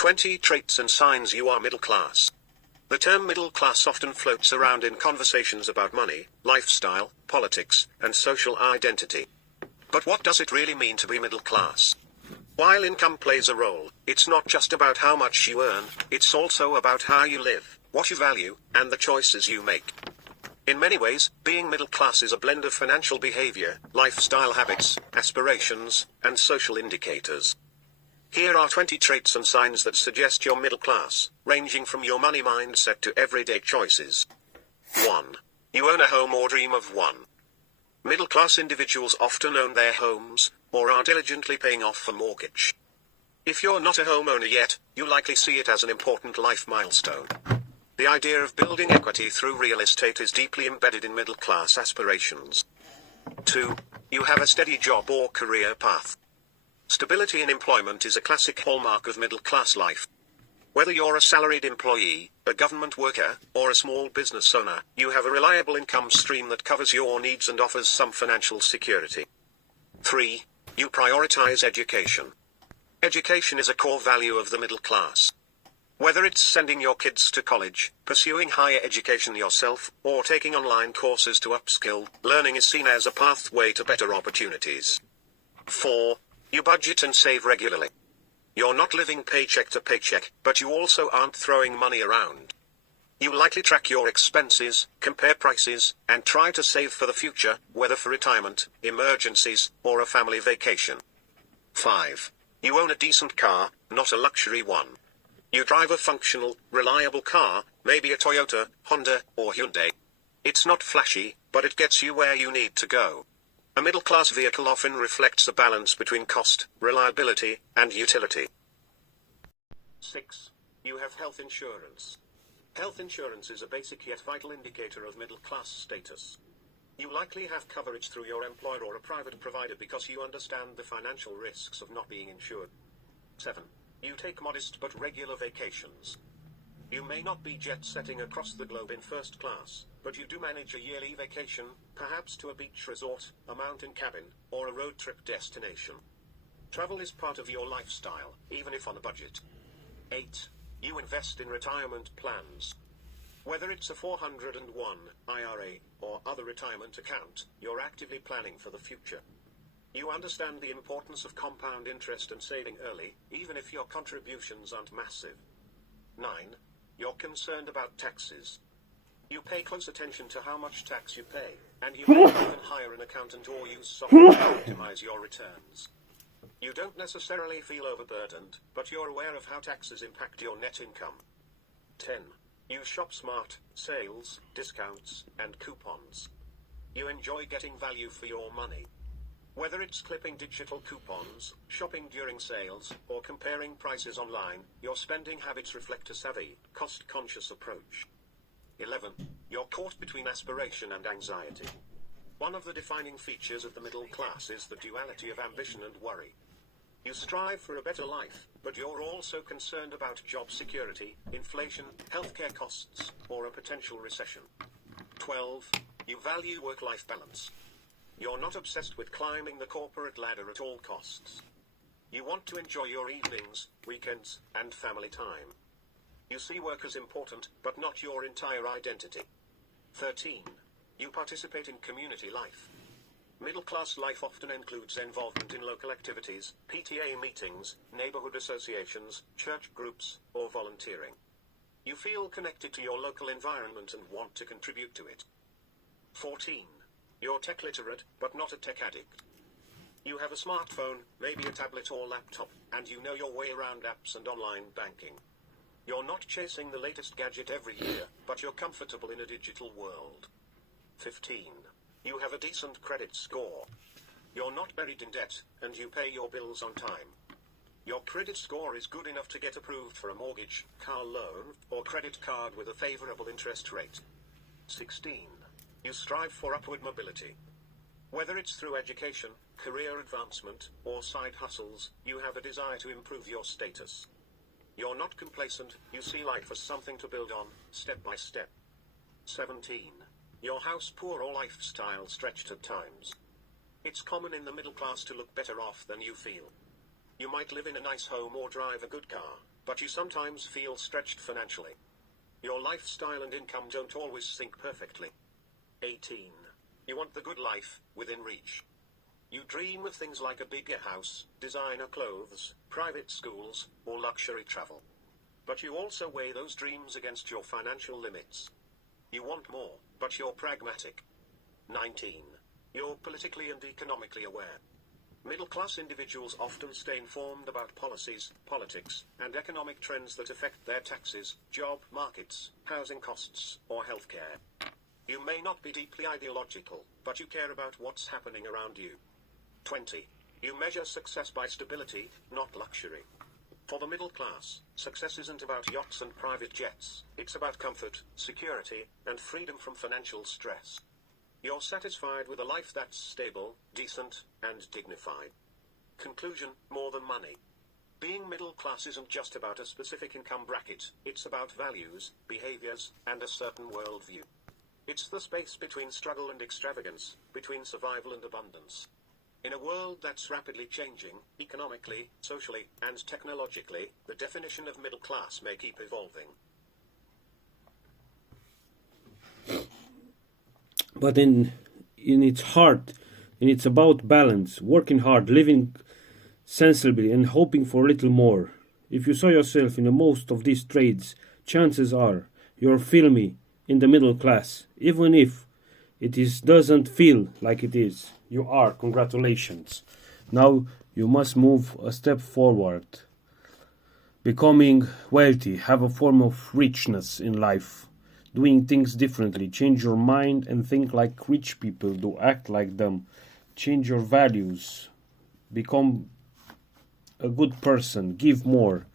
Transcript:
20 traits and signs you are middle class. The term middle class often floats around in conversations about money, lifestyle, politics, and social identity. But what does it really mean to be middle class? While income plays a role, it's not just about how much you earn, it's also about how you live, what you value, and the choices you make. In many ways, being middle class is a blend of financial behavior, lifestyle habits, aspirations, and social indicators. Here are 20 traits and signs that suggest you're middle class, ranging from your money mindset to everyday choices. 1. You own a home or dream of one. Middle-class individuals often own their homes, or are diligently paying off a mortgage. If you're not a homeowner yet, you likely see it as an important life milestone. The idea of building equity through real estate is deeply embedded in middle-class aspirations. 2. You have a steady job or career path. Stability in employment is a classic hallmark of middle-class life. Whether you're a salaried employee, a government worker, or a small business owner, you have a reliable income stream that covers your needs and offers some financial security. 3. You prioritize education. Education is a core value of the middle class. Whether it's sending your kids to college, pursuing higher education yourself, or taking online courses to upskill, learning is seen as a pathway to better opportunities. 4. You budget and save regularly. You're not living paycheck to paycheck, but you also aren't throwing money around. You likely track your expenses, compare prices, and try to save for the future, whether for retirement, emergencies, or a family vacation. 5. You own a decent car, not a luxury one. You drive a functional, reliable car, maybe a Toyota, Honda, or Hyundai. It's not flashy, but it gets you where you need to go. A middle-class vehicle often reflects a balance between cost, reliability, and utility. 6. You have health insurance. Health insurance is a basic yet vital indicator of middle-class status. You likely have coverage through your employer or a private provider because you understand the financial risks of not being insured. 7. You take modest but regular vacations. You may not be jet-setting across the globe in first class, but you do manage a yearly vacation, perhaps to a beach resort, a mountain cabin, or a road trip destination. Travel is part of your lifestyle, even if on a budget. 8. You invest in retirement plans. Whether it's a 401 IRA or other retirement account, you're actively planning for the future. You understand the importance of compound interest and saving early, even if your contributions aren't massive. 9. You're concerned about taxes. You pay close attention to how much tax you pay, and you may even hire an accountant or use software to optimize your returns. You don't necessarily feel overburdened, but you're aware of how taxes impact your net income. 10. You shop smart, sales, discounts, and coupons. You enjoy getting value for your money. Whether it's clipping digital coupons, shopping during sales, or comparing prices online, your spending habits reflect a savvy, cost-conscious approach. 11. You're caught between aspiration and anxiety. One of the defining features of the middle class is the duality of ambition and worry. You strive for a better life, but you're also concerned about job security, inflation, healthcare costs, or a potential recession. 12. You value work-life balance. You're not obsessed with climbing the corporate ladder at all costs. You want to enjoy your evenings, weekends, and family time. You see work as important, but not your entire identity. 13. You participate in community life. Middle-class life often includes involvement in local activities, PTA meetings, neighborhood associations, church groups, or volunteering. You feel connected to your local environment and want to contribute to it. 14. You're tech literate, but not a tech addict. You have a smartphone, maybe a tablet or laptop, and you know your way around apps and online banking. You're not chasing the latest gadget every year, but you're comfortable in a digital world. 15. You have a decent credit score. You're not buried in debt, and you pay your bills on time. Your credit score is good enough to get approved for a mortgage, car loan, or credit card with a favorable interest rate. 16. You strive for upward mobility. Whether it's through education, career advancement, or side hustles, you have a desire to improve your status. You're not complacent, you see life as something to build on, step by step. 17. Your house poor or lifestyle stretched at times. It's common in the middle class to look better off than you feel. You might live in a nice home or drive a good car, but you sometimes feel stretched financially. Your lifestyle and income don't always sync perfectly. 18. You want the good life, within reach. You dream of things like a bigger house, designer clothes, private schools, or luxury travel. But you also weigh those dreams against your financial limits. You want more, but you're pragmatic. 19. You're politically and economically aware. Middle-class individuals often stay informed about policies, politics, and economic trends that affect their taxes, job markets, housing costs, or healthcare. You may not be deeply ideological, but you care about what's happening around you. 20. You measure success by stability, not luxury. For the middle class, success isn't about yachts and private jets, it's about comfort, security, and freedom from financial stress. You're satisfied with a life that's stable, decent, and dignified. Conclusion: more than money. Being middle class isn't just about a specific income bracket, it's about values, behaviors, and a certain worldview. It's the space between struggle and extravagance, between survival and abundance. In a world that's rapidly changing, economically, socially, and technologically, the definition of middle class may keep evolving. But in its heart, and it's about balance, working hard, living sensibly, and hoping for a little more. If you saw yourself in the most of these trades, chances are you're filmy in the middle class, even if doesn't feel like it is. You are. Congratulations. Now you must move a step forward, becoming wealthy, have a form of richness in life, doing things differently, change your mind and think like rich people do, act like them, change your values, become a good person, give more,